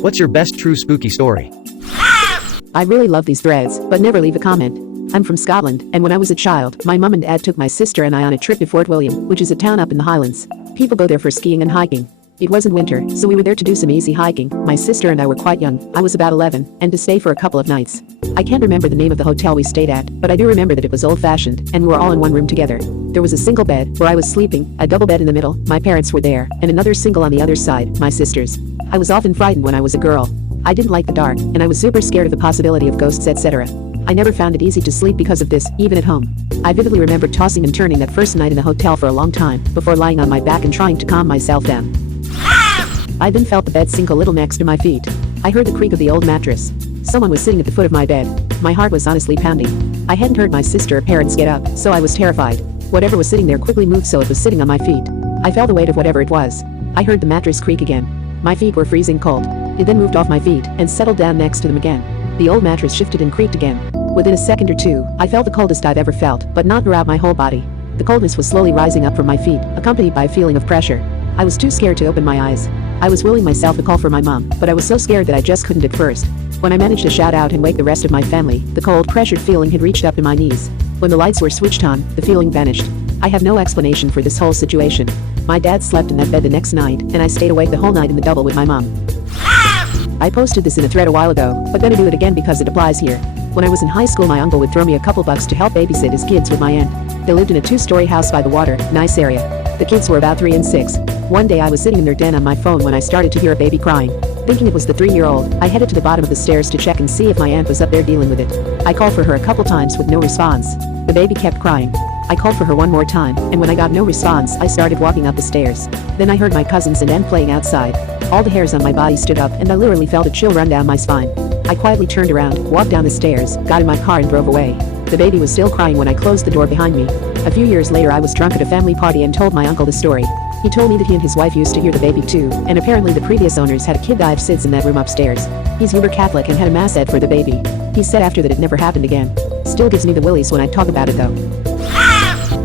What's your best true spooky story? I really love these threads, but never leave a comment. I'm from Scotland, and when I was a child, my mum and dad took my sister and I on a trip to Fort William, which is a town up in the Highlands. People go there for skiing and hiking. It wasn't winter, so we were there to do some easy hiking. My sister and I were quite young, I was about 11, and to stay for a couple of nights. I can't remember the name of the hotel we stayed at, but I do remember that it was old-fashioned, and we were all in one room together. There was a single bed, where I was sleeping, a double bed in the middle, my parents were there, and another single on the other side, my sister's. I was often frightened when I was a girl. I didn't like the dark, and I was super scared of the possibility of ghosts, etc. I never found it easy to sleep because of this, even at home. I vividly remember tossing and turning that first night in the hotel for a long time, before lying on my back and trying to calm myself down. I then felt the bed sink a little next to my feet. I heard the creak of the old mattress. Someone was sitting at the foot of my bed. My heart was honestly pounding. I hadn't heard my sister or parents get up, so I was terrified. Whatever was sitting there quickly moved, so it was sitting on my feet. I felt the weight of whatever it was. I heard the mattress creak again. My feet were freezing cold. It then moved off my feet and settled down next to them again. The old mattress shifted and creaked again. Within a second or two, I felt the coldest I've ever felt, but not throughout my whole body. The coldness was slowly rising up from my feet, accompanied by a feeling of pressure. I was too scared to open my eyes. I was willing myself to call for my mom, but I was so scared that I just couldn't at first. When I managed to shout out and wake the rest of my family, the cold, pressured feeling had reached up to my knees. When the lights were switched on, the feeling vanished. I have no explanation for this whole situation. My dad slept in that bed the next night, and I stayed awake the whole night in the double with my mom. I posted this in a thread a while ago, but gonna do it again because it applies here. When I was in high school, my uncle would throw me a couple bucks to help babysit his kids with my aunt. They lived in a 2-story house by the water, nice area. The kids were about 3 and 6. One day I was sitting in their den on my phone when I started to hear a baby crying. Thinking it was the 3-year-old, I headed to the bottom of the stairs to check and see if my aunt was up there dealing with it. I called for her a couple times with no response. The baby kept crying. I called for her one more time, and when I got no response, I started walking up the stairs. Then I heard my cousins and aunt playing outside. All the hairs on my body stood up, and I literally felt a chill run down my spine. I quietly turned around, walked down the stairs, got in my car and drove away. The baby was still crying when I closed the door behind me. A few years later, I was drunk at a family party and told my uncle the story. He told me that he and his wife used to hear the baby too, and apparently the previous owners had a kid die of SIDS in that room upstairs. He's uber Catholic and had a mass ed for the baby. He said after that it never happened again. Still gives me the willies when I talk about it though.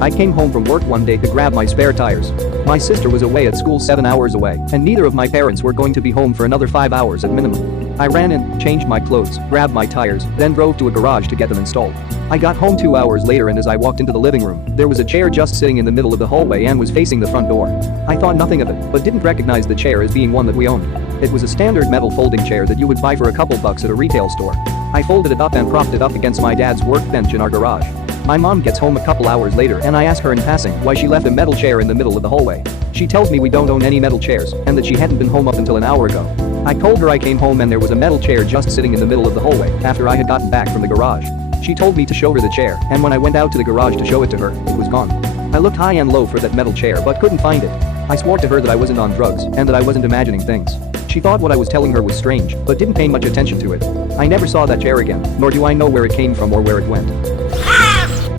I came home from work one day to grab my spare tires. My sister was away at school 7 hours away, and neither of my parents were going to be home for another 5 hours at minimum. I ran in, changed my clothes, grabbed my tires, then drove to a garage to get them installed. I got home 2 hours later, and as I walked into the living room, there was a chair just sitting in the middle of the hallway and was facing the front door. I thought nothing of it, but didn't recognize the chair as being one that we owned. It was a standard metal folding chair that you would buy for a couple bucks at a retail store. I folded it up and propped it up against my dad's workbench in our garage. My mom gets home a couple hours later, and I ask her in passing why she left a metal chair in the middle of the hallway. She tells me we don't own any metal chairs, and that she hadn't been home up until an hour ago. I told her I came home and there was a metal chair just sitting in the middle of the hallway after I had gotten back from the garage. She told me to show her the chair, and when I went out to the garage to show it to her, it was gone. I looked high and low for that metal chair but couldn't find it. I swore to her that I wasn't on drugs and that I wasn't imagining things. She thought what I was telling her was strange, but didn't pay much attention to it. I never saw that chair again, nor do I know where it came from or where it went.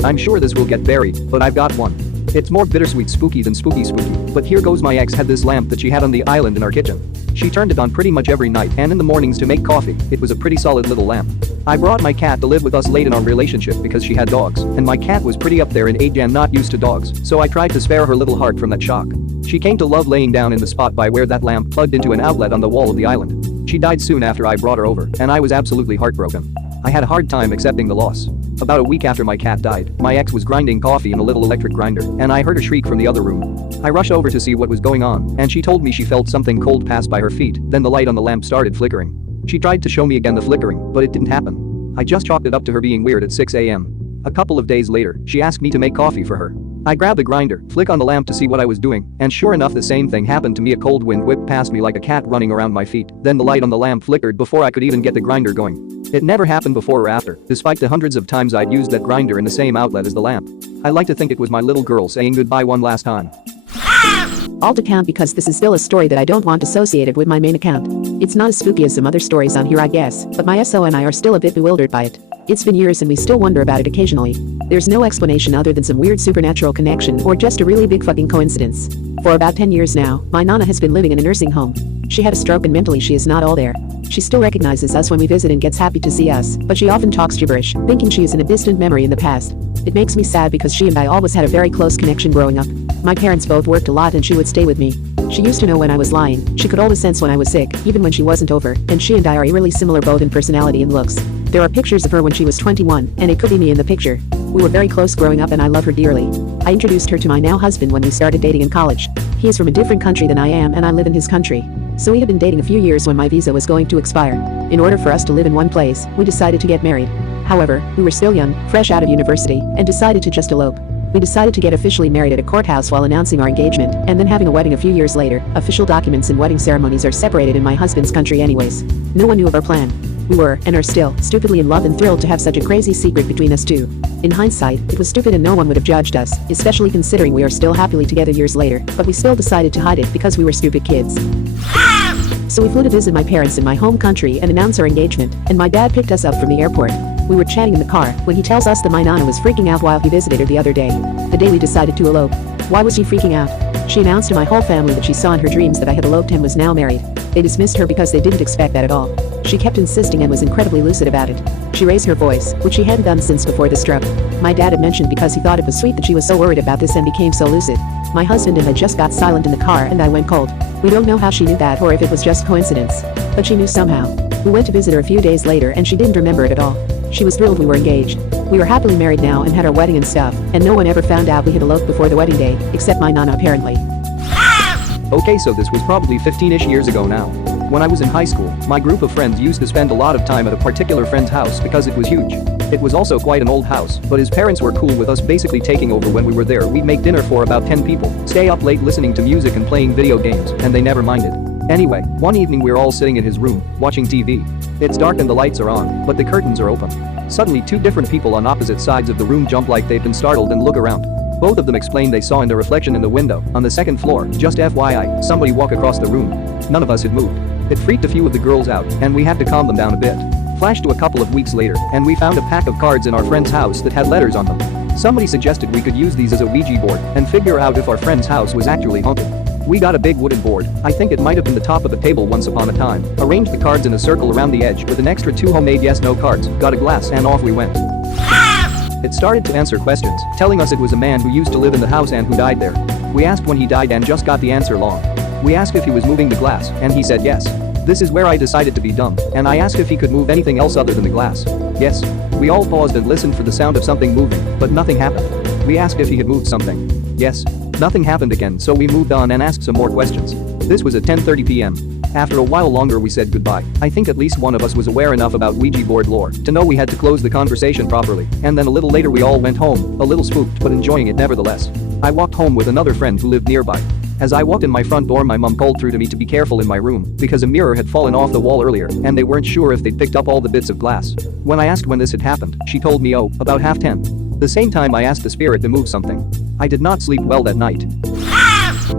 I'm sure this will get buried, but I've got one. It's more bittersweet spooky than spooky, but here goes. My ex had this lamp that she had on the island in our kitchen. She turned it on pretty much every night and in the mornings to make coffee. It was a pretty solid little lamp. I brought my cat to live with us late in our relationship because she had dogs, and my cat was pretty up there in age and not used to dogs, so I tried to spare her little heart from that shock. She came to love laying down in the spot by where that lamp plugged into an outlet on the wall of the island. She died soon after I brought her over, and I was absolutely heartbroken. I had a hard time accepting the loss. About a week after my cat died, my ex was grinding coffee in a little electric grinder, and I heard a shriek from the other room. I rushed over to see what was going on, and she told me she felt something cold pass by her feet, then the light on the lamp started flickering. She tried to show me again the flickering, but it didn't happen. I just chalked it up to her being weird at 6 a.m. A couple of days later, she asked me to make coffee for her. I grabbed the grinder, flick on the lamp to see what I was doing, and sure enough the same thing happened to me. A cold wind whipped past me like a cat running around my feet, then the light on the lamp flickered before I could even get the grinder going. It never happened before or after, despite the hundreds of times I'd used that grinder in the same outlet as the lamp. I like to think it was my little girl saying goodbye one last time. Alt account because this is still a story that I don't want associated with my main account. It's not as spooky as some other stories on here I guess, but my SO and I are still a bit bewildered by it. It's been years and we still wonder about it occasionally. There's no explanation other than some weird supernatural connection or just a really big fucking coincidence. For about 10 years now, my Nana has been living in a nursing home. She had a stroke and mentally she is not all there. She still recognizes us when we visit and gets happy to see us, but she often talks gibberish, thinking she is in a distant memory in the past. It makes me sad because she and I always had a very close connection growing up. My parents both worked a lot and she would stay with me. She used to know when I was lying, she could always sense when I was sick, even when she wasn't over, and she and I are eerily similar both in personality and looks. There are pictures of her when she was 21, and it could be me in the picture. We were very close growing up and I love her dearly. I introduced her to my now husband when we started dating in college. He is from a different country than I am and I live in his country. So we had been dating a few years when my visa was going to expire. In order for us to live in one place, we decided to get married. However, we were still young, fresh out of university, and decided to just elope. We decided to get officially married at a courthouse while announcing our engagement, and then having a wedding a few years later. Official documents and wedding ceremonies are separated in my husband's country anyways. No one knew of our plan. We were, and are still, stupidly in love and thrilled to have such a crazy secret between us two. In hindsight, it was stupid and no one would have judged us, especially considering we are still happily together years later, but we still decided to hide it because we were stupid kids. So we flew to visit my parents in my home country and announce our engagement, and my dad picked us up from the airport. We were chatting in the car when he tells us that my nana was freaking out while he visited her the other day. The day we decided to elope. Why was she freaking out? She announced to my whole family that she saw in her dreams that I had eloped and was now married. They dismissed her because they didn't expect that at all. She kept insisting and was incredibly lucid about it. She raised her voice, which she hadn't done since before the stroke. My dad had mentioned because he thought it was sweet that she was so worried about this and became so lucid. My husband and I just got silent in the car and I went cold. We don't know how she knew that or if it was just coincidence. But she knew somehow. We went to visit her a few days later and she didn't remember it at all. She was thrilled we were engaged. We were happily married now and had our wedding and stuff, and no one ever found out we had eloped before the wedding day, except my nana apparently. Okay, so this was probably 15-ish years ago now. When I was in high school, my group of friends used to spend a lot of time at a particular friend's house because it was huge. It was also quite an old house, but his parents were cool with us basically taking over when we were there. We'd make dinner for about 10 people, stay up late listening to music and playing video games, and they never minded. Anyway, one evening we're all sitting in his room, watching TV. It's dark and the lights are on, but the curtains are open. Suddenly two different people on opposite sides of the room jump like they'd been startled and look around. Both of them explained they saw in the reflection in the window, on the second floor, just FYI, somebody walk across the room. None of us had moved. It freaked a few of the girls out, and we had to calm them down a bit. Flash to a couple of weeks later, and we found a pack of cards in our friend's house that had letters on them. Somebody suggested we could use these as a Ouija board and figure out if our friend's house was actually haunted. We got a big wooden board, I think it might have been the top of a table once upon a time, arranged the cards in a circle around the edge with an extra 2 homemade yes/no cards, got a glass and off we went. It started to answer questions, telling us it was a man who used to live in the house and who died there. We asked when he died and just got the answer long. We asked if he was moving the glass, and he said yes. This is where I decided to be dumb, and I asked if he could move anything else other than the glass. Yes. We all paused and listened for the sound of something moving, but nothing happened. We asked if he had moved something. Yes. Nothing happened again, so we moved on and asked some more questions. This was at 10:30 p.m. After a while longer we said goodbye. I think at least one of us was aware enough about Ouija board lore to know we had to close the conversation properly, and then a little later we all went home, a little spooked but enjoying it nevertheless. I walked home with another friend who lived nearby. As I walked in my front door my mom called through to me to be careful in my room because a mirror had fallen off the wall earlier and they weren't sure if they'd picked up all the bits of glass. When I asked when this had happened, she told me about 10:30. The same time I asked the spirit to move something. I did not sleep well that night.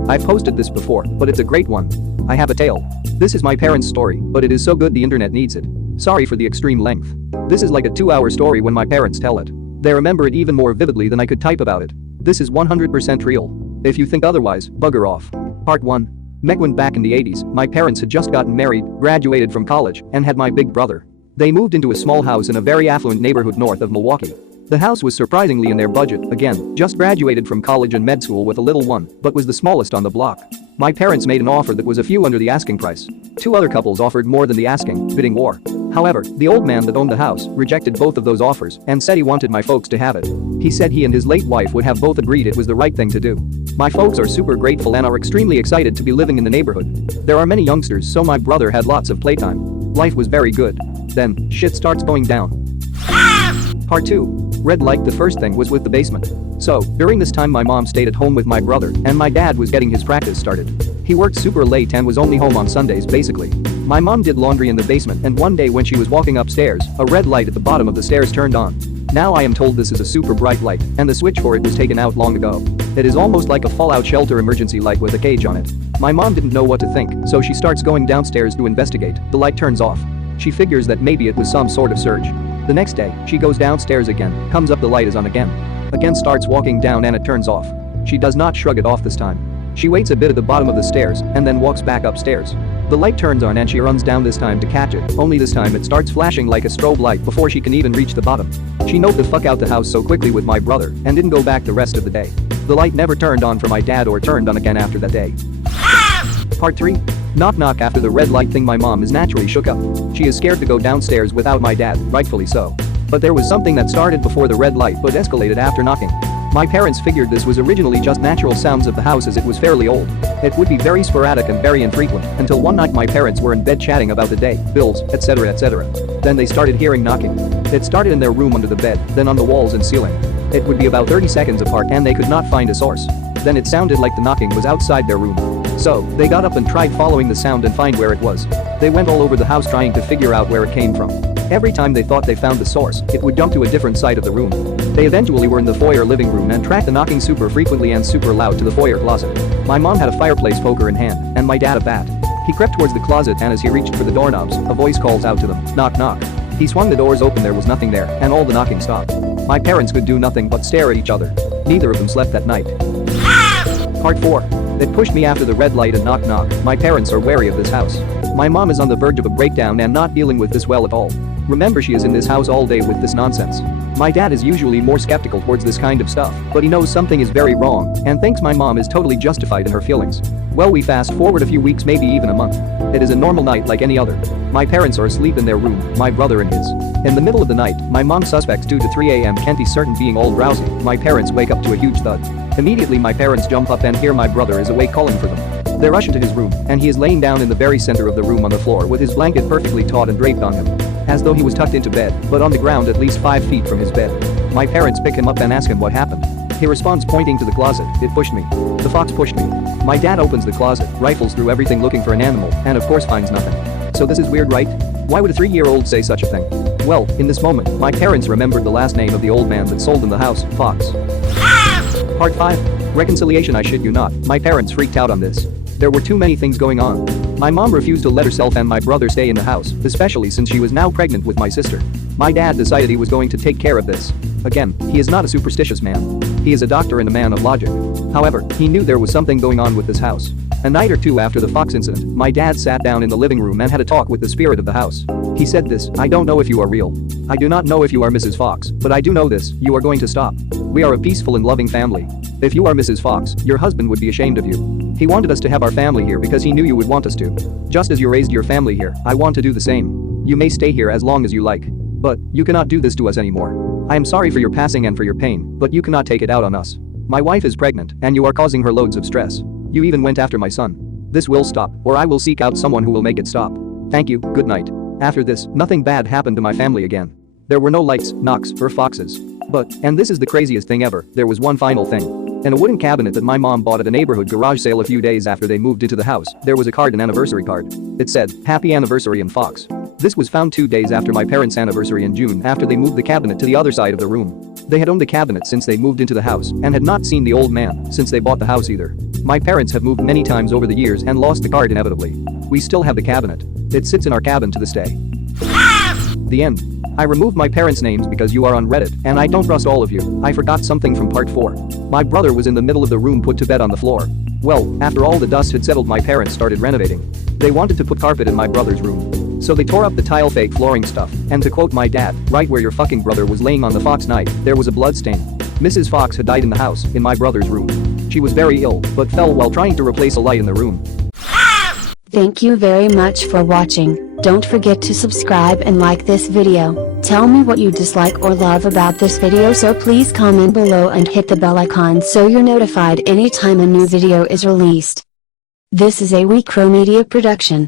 I've posted this before, but it's a great one. I have a tale. This is my parents' story, but it is so good the internet needs it. Sorry for the extreme length. This is like a 2-hour story when my parents tell it. They remember it even more vividly than I could type about it. This is 100% real. If you think otherwise, bugger off. Part 1. When back in the 80s, my parents had just gotten married, graduated from college, and had my big brother. They moved into a small house in a very affluent neighborhood north of Milwaukee. The house was surprisingly in their budget, again, just graduated from college and med school with a little one, but was the smallest on the block. My parents made an offer that was a few under the asking price. 2 other couples offered more than the asking, bidding war. However, the old man that owned the house rejected both of those offers and said he wanted my folks to have it. He said he and his late wife would have both agreed it was the right thing to do. My folks are super grateful and are extremely excited to be living in the neighborhood. There are many youngsters, so my brother had lots of playtime. Life was very good. Then, shit starts going down. Part 2. Red light. The first thing was with the basement. So, during this time my mom stayed at home with my brother and my dad was getting his practice started. He worked super late and was only home on Sundays basically. My mom did laundry in the basement and one day when she was walking upstairs, a red light at the bottom of the stairs turned on. Now I am told this is a super bright light and the switch for it was taken out long ago. It is almost like a fallout shelter emergency light with a cage on it. My mom didn't know what to think, so she starts going downstairs to investigate. The light turns off. She figures that maybe it was some sort of surge. The next day, she goes downstairs again, comes up, the light is on again. Again starts walking down and it turns off. She does not shrug it off this time. She waits a bit at the bottom of the stairs and then walks back upstairs. The light turns on and she runs down this time to catch it, only this time it starts flashing like a strobe light before she can even reach the bottom. She noped the fuck out the house so quickly with my brother and didn't go back the rest of the day. The light never turned on for my dad or turned on again after that day. Part 3. Knock knock. After the red light thing, my mom is naturally shook up. She is scared to go downstairs without my dad, rightfully so. But there was something that started before the red light but escalated after knocking. My parents figured this was originally just natural sounds of the house as it was fairly old. It would be very sporadic and very infrequent until one night my parents were in bed chatting about the day, bills, etc. etc. Then they started hearing knocking. It started in their room under the bed, then on the walls and ceiling. It would be about 30 seconds apart and they could not find a source. Then it sounded like the knocking was outside their room. So, they got up and tried following the sound and find where it was. They went all over the house trying to figure out where it came from. Every time they thought they found the source, it would jump to a different side of the room. They eventually were in the foyer living room and tracked the knocking super frequently and super loud to the foyer closet. My mom had a fireplace poker in hand, and my dad a bat. He crept towards the closet and as he reached for the doorknobs, a voice calls out to them, "Knock knock." He swung the doors open, there was nothing there, and all the knocking stopped. My parents could do nothing but stare at each other. Neither of them slept that night. Part 4. It pushed me after the red light and knock knock. My parents are wary of this house. My mom is on the verge of a breakdown and not dealing with this well at all. Remember, she is in this house all day with this nonsense. My dad is usually more skeptical towards this kind of stuff, but he knows something is very wrong and thinks my mom is totally justified in her feelings. Well, we fast forward a few weeks, maybe even a month. It is a normal night like any other. My parents are asleep in their room, my brother in his. In the middle of the night, my mom suspects 2 to 3 a.m. can't be certain being all drowsy. My parents wake up to a huge thud. Immediately my parents jump up and hear my brother is awake calling for them. They rush into his room, and he is laying down in the very center of the room on the floor with his blanket perfectly taut and draped on him. As though he was tucked into bed, but on the ground at least 5 feet from his bed. My parents pick him up and ask him what happened. He responds pointing to the closet, "It pushed me. The fox pushed me." My dad opens the closet, rifles through everything looking for an animal, and of course finds nothing. So this is weird, right? Why would a 3-year-old say such a thing? Well, in this moment, my parents remembered the last name of the old man that sold them the house, Fox. Part 5. Reconciliation. I shit you not, my parents freaked out on this. There were too many things going on. My mom refused to let herself and my brother stay in the house, especially since she was now pregnant with my sister. My dad decided he was going to take care of this. Again, he is not a superstitious man. He is a doctor and a man of logic. However, he knew there was something going on with this house. A night or two after the fox incident, my dad sat down in the living room and had a talk with the spirit of the house. He said this, "I don't know if you are real. I do not know if you are Mrs. Fox, but I do know this, you are going to stop. We are a peaceful and loving family. If you are Mrs. Fox, your husband would be ashamed of you. He wanted us to have our family here because he knew you would want us to. Just as you raised your family here, I want to do the same. You may stay here as long as you like. But you cannot do this to us anymore. I am sorry for your passing and for your pain, but you cannot take it out on us. My wife is pregnant, and you are causing her loads of stress. You even went after my son. This will stop, or I will seek out someone who will make it stop. Thank you, good night." After this, nothing bad happened to my family again. There were no lights, knocks, or foxes. But, and this is the craziest thing ever, there was one final thing. In a wooden cabinet that my mom bought at a neighborhood garage sale a few days after they moved into the house, there was a card, an anniversary card. It said, "Happy anniversary and Fox." This was found 2 days after my parents' anniversary in June after they moved the cabinet to the other side of the room. They had owned the cabinet since they moved into the house and had not seen the old man since they bought the house either. My parents have moved many times over the years and lost the card inevitably. We still have the cabinet. It sits in our cabin to this day. The end. I removed my parents' names because you are on Reddit, and I don't trust all of you. I forgot something from part 4. My brother was in the middle of the room put to bed on the floor. Well, after all the dust had settled, my parents started renovating. They wanted to put carpet in my brother's room. So they tore up the tile fake flooring stuff, and to quote my dad, "Right where your fucking brother was laying on the Fox night, there was a blood stain." Mrs. Fox had died in the house, in my brother's room. She was very ill, but fell while trying to replace a light in the room. Thank you very much for watching. Don't forget to subscribe and like this video. Tell me what you dislike or love about this video, so please comment below and hit the bell icon so you're notified anytime a new video is released. This is a WeCrow Media production.